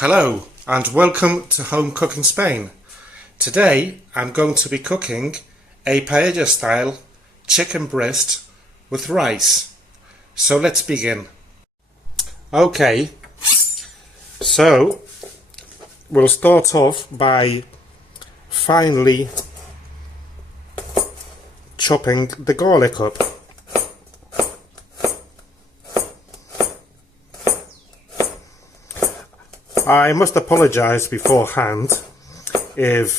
Hello and welcome to Home Cooking Spain. Today I'm going to be cooking a paella style chicken breast with rice. So let's begin. Okay, so we'll start off by finely chopping the garlic up. I must apologise beforehand if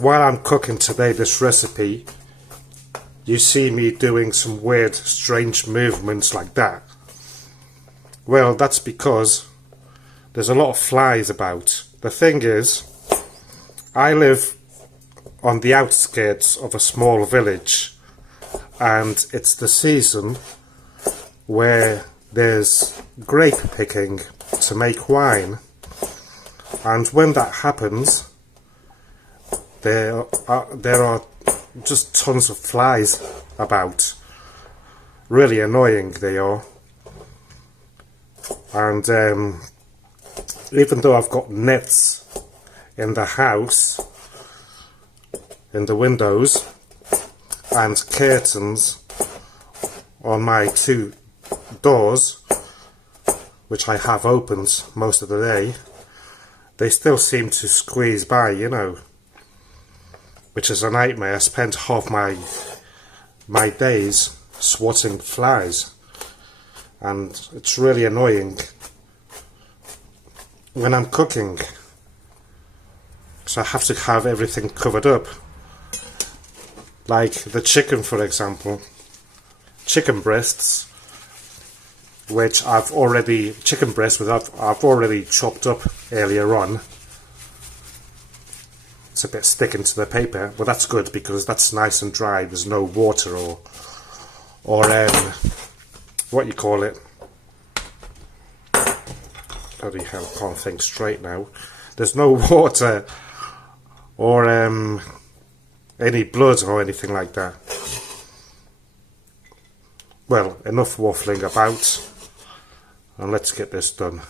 while I'm cooking today this recipe you see me doing some weird strange movements like that. Well, that's because there's a lot of flies about. The thing is, I live on the outskirts of a small village and it's the season where there's grape picking to make wine, and when that happens there are just tons of flies about. Really annoying they are. And even though I've got nets in the house, in the windows, and curtains on my two doors, which I have opened most of the day, they still seem to squeeze by, you know, which is a nightmare. I spend half my days swatting flies, and it's really annoying when I'm cooking, so I have to have everything covered up. Like the chicken, for example, chicken breasts, which I've already chopped up earlier on. It's a bit sticking to the paper, but that's good because that's nice and dry. There's no water or what you call it. Bloody hell, can't think straight now. There's no water or any blood or anything like that. Well, enough waffling about, and let's get this done.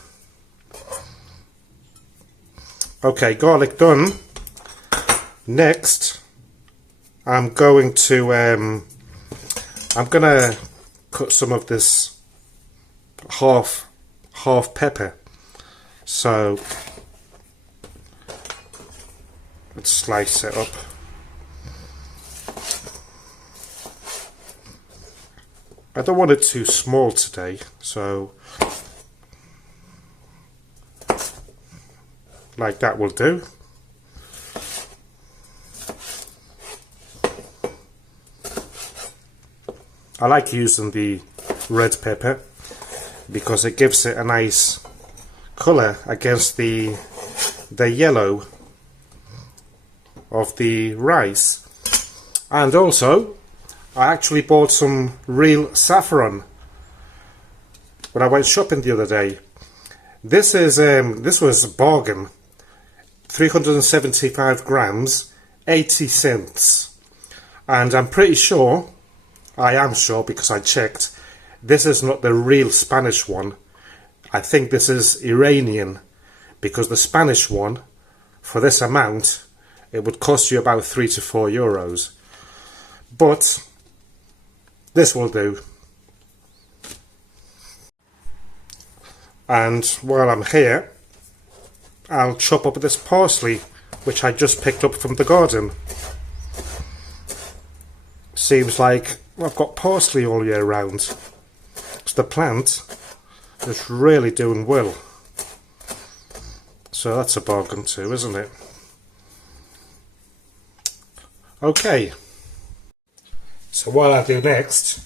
Okay, garlic done. Next, I'm gonna cut some of this half pepper. So let's slice it up. I don't want it too small today, so like that will do. I like using the red pepper because it gives it a nice colour against the yellow of the rice. And also, I actually bought some real saffron when I went shopping the other day. This was a bargain. 375 grams, 80 cents. And I'm pretty sure, I am sure because I checked, this is not the real Spanish one. I think this is Iranian, because the Spanish one, for this amount, it would cost you about €3 to €4. But this will do. And while I'm here, I'll chop up this parsley, which I just picked up from the garden. Seems like I've got parsley all year round. So the plant is really doing well. So that's a bargain too, isn't it? Okay. So what I'll do next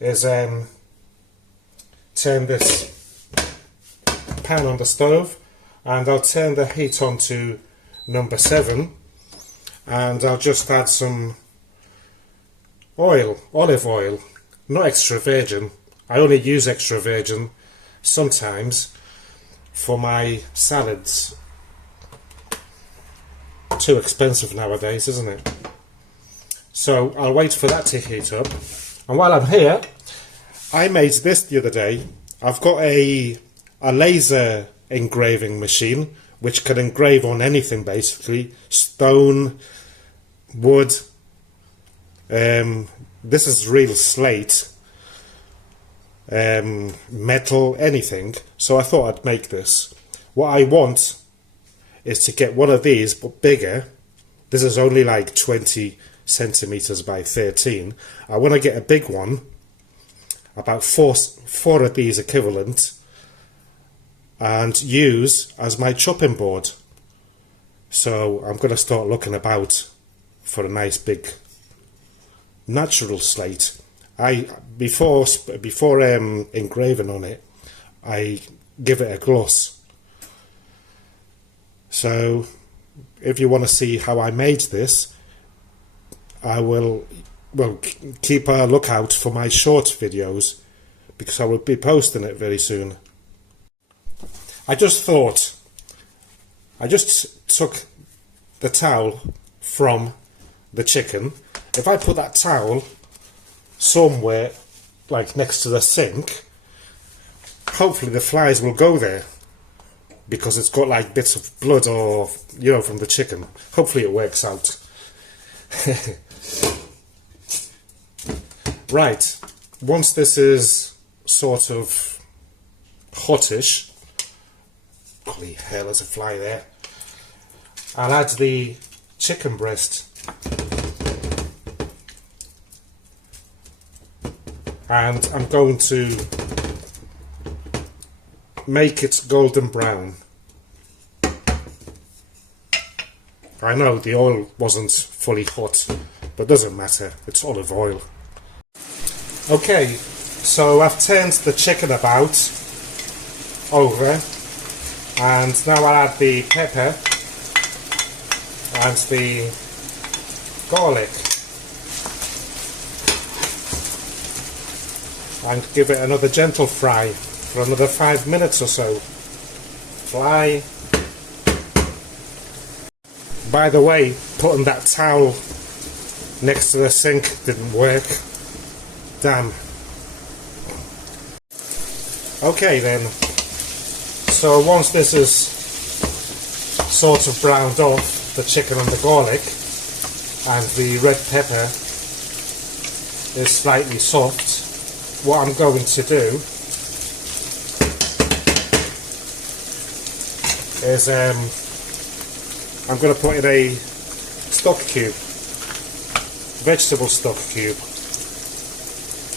is turn this pan on the stove, and I'll turn the heat on to number 7, and I'll just add some oil, olive oil, not extra virgin. I only use extra virgin sometimes for my salads. Too expensive nowadays, isn't it? So I'll wait for that to heat up. And while I'm here, I made this the other day. I've got a laser engraving machine, which can engrave on anything basically, stone, wood. This is real slate, metal, anything. So I thought I'd make this. What I want is to get one of these, but bigger. This is only like 20 centimeters by 13. I want to get a big one, about four of these equivalent, and use as my chopping board. So I'm going to start looking about for a nice big natural slate. Before engraving on it, I give it a gloss. So if you want to see how I made this, I will keep a lookout for my short videos, because I will be posting it very soon. I just took the towel from the chicken. If I put that towel somewhere like next to the sink, hopefully the flies will go there, because it's got like bits of blood or, you know, from the chicken. Hopefully it works out. Right, once this is sort of hotish, holy hell, there's a fly there, I'll add the chicken breast. And I'm going to make it golden brown. I know the oil wasn't fully hot, but doesn't matter, it's olive oil. Okay, so I've turned the chicken about over, and now I'll add the pepper and the garlic and give it another gentle fry for another 5 minutes or so. Fly. By the way, putting that towel next to the sink didn't work. Damn. Okay then, so once this is sort of browned off, the chicken and the garlic, and the red pepper is slightly soft, what I'm going to do is I'm going to put in a stock cube, vegetable stock cube,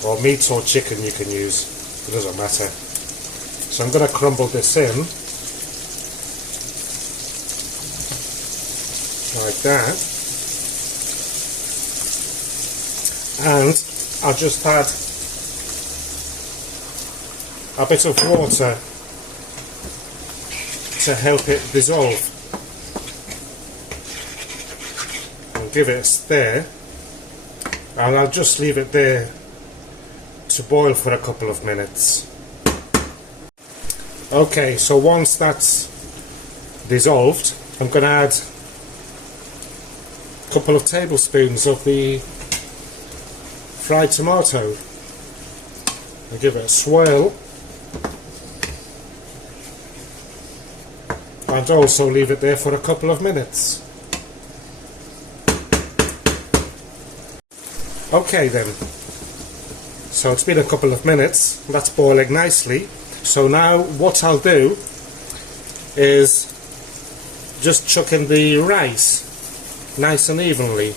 or meat or chicken you can use, it doesn't matter. So I'm going to crumble this in like that, and I'll just add a bit of water to help it dissolve, and give it a stir, and I'll just leave it there to boil for a couple of minutes. Okay, so once that's dissolved, I'm going to add a couple of tablespoons of the fried tomato and give it a swirl, and also leave it there for a couple of minutes. Okay then, so it's been a couple of minutes, that's boiling nicely. So now what I'll do is just chuck in the rice nice and evenly.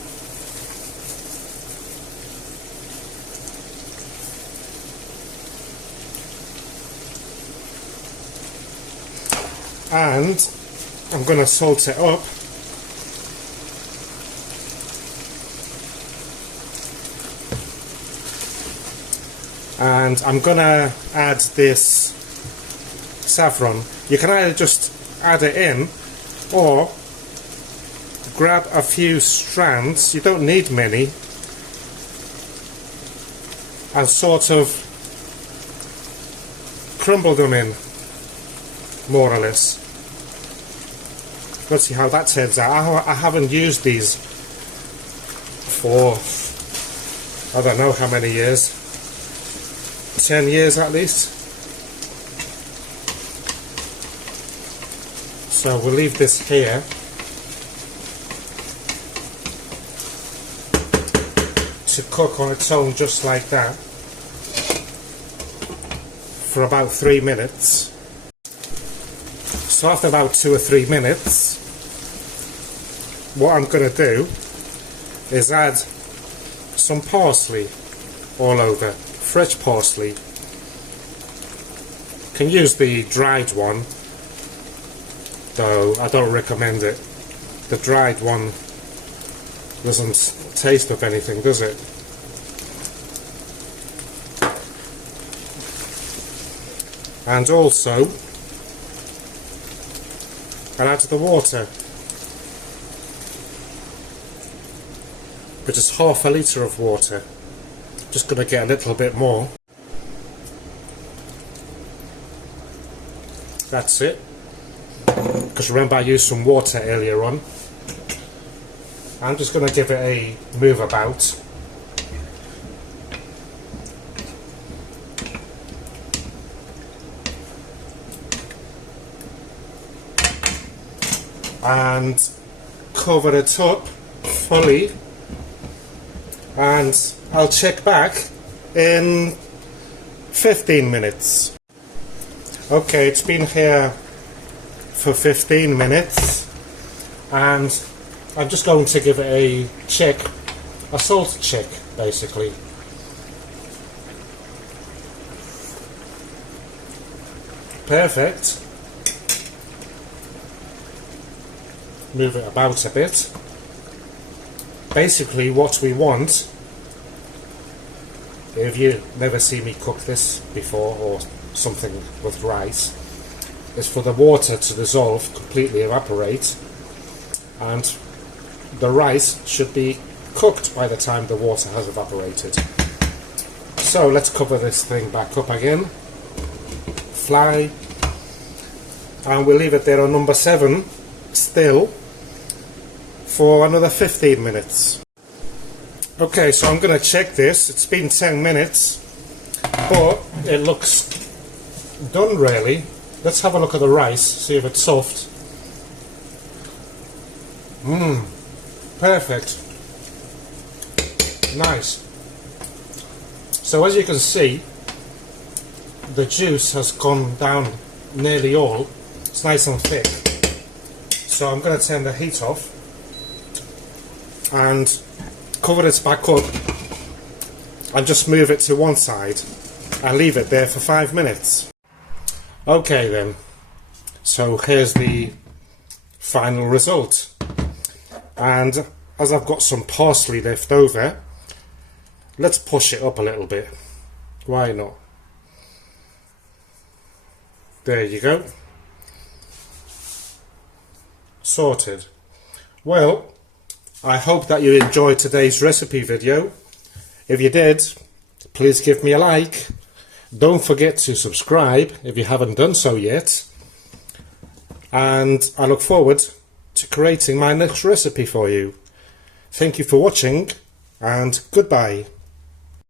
And I'm going to salt it up. And I'm going to add this saffron. You can either just add it in or grab a few strands, you don't need many, and sort of crumble them in, more or less. Let's see how that turns out. I haven't used these for I don't know how many years, 10 years at least. So we'll leave this here to cook on its own just like that for about 3 minutes. So after about 2 or 3 minutes, what I'm going to do is add some parsley all over, fresh parsley. You can use the dried one, though I don't recommend it. The dried one doesn't taste of anything, does it? And also I'll add the water, which is half a litre of water. Just going to get a little bit more. That's it. Because remember I used some water earlier on. I'm just going to give it a move about. And cover it up fully, and I'll check back in 15 minutes. Okay, it's been here for 15 minutes and I'm just going to give it a check, a salt check basically. Perfect. Move it about a bit. Basically what we want, if you never see me cook this before or something with rice, is for the water to dissolve, completely evaporate, and the rice should be cooked by the time the water has evaporated. So let's cover this thing back up again, fly, and we'll leave it there on number 7 still for another 15 minutes. Okay, so I'm going to check this. It's been 10 minutes, but it looks done really. Let's have a look at the rice, see if it's soft. Perfect. Nice. So as you can see, the juice has gone down nearly all. It's nice and thick. So I'm going to turn the heat off and cover it back up and just move it to one side and leave it there for 5 minutes. Okay then, so here's the final result, and as I've got some parsley left over, let's push it up a little bit. Why not? There you go. Sorted. Well, I hope that you enjoyed today's recipe video. If you did, please give me a like. Don't forget to subscribe if you haven't done so yet. And I look forward to creating my next recipe for you. Thank you for watching, and goodbye.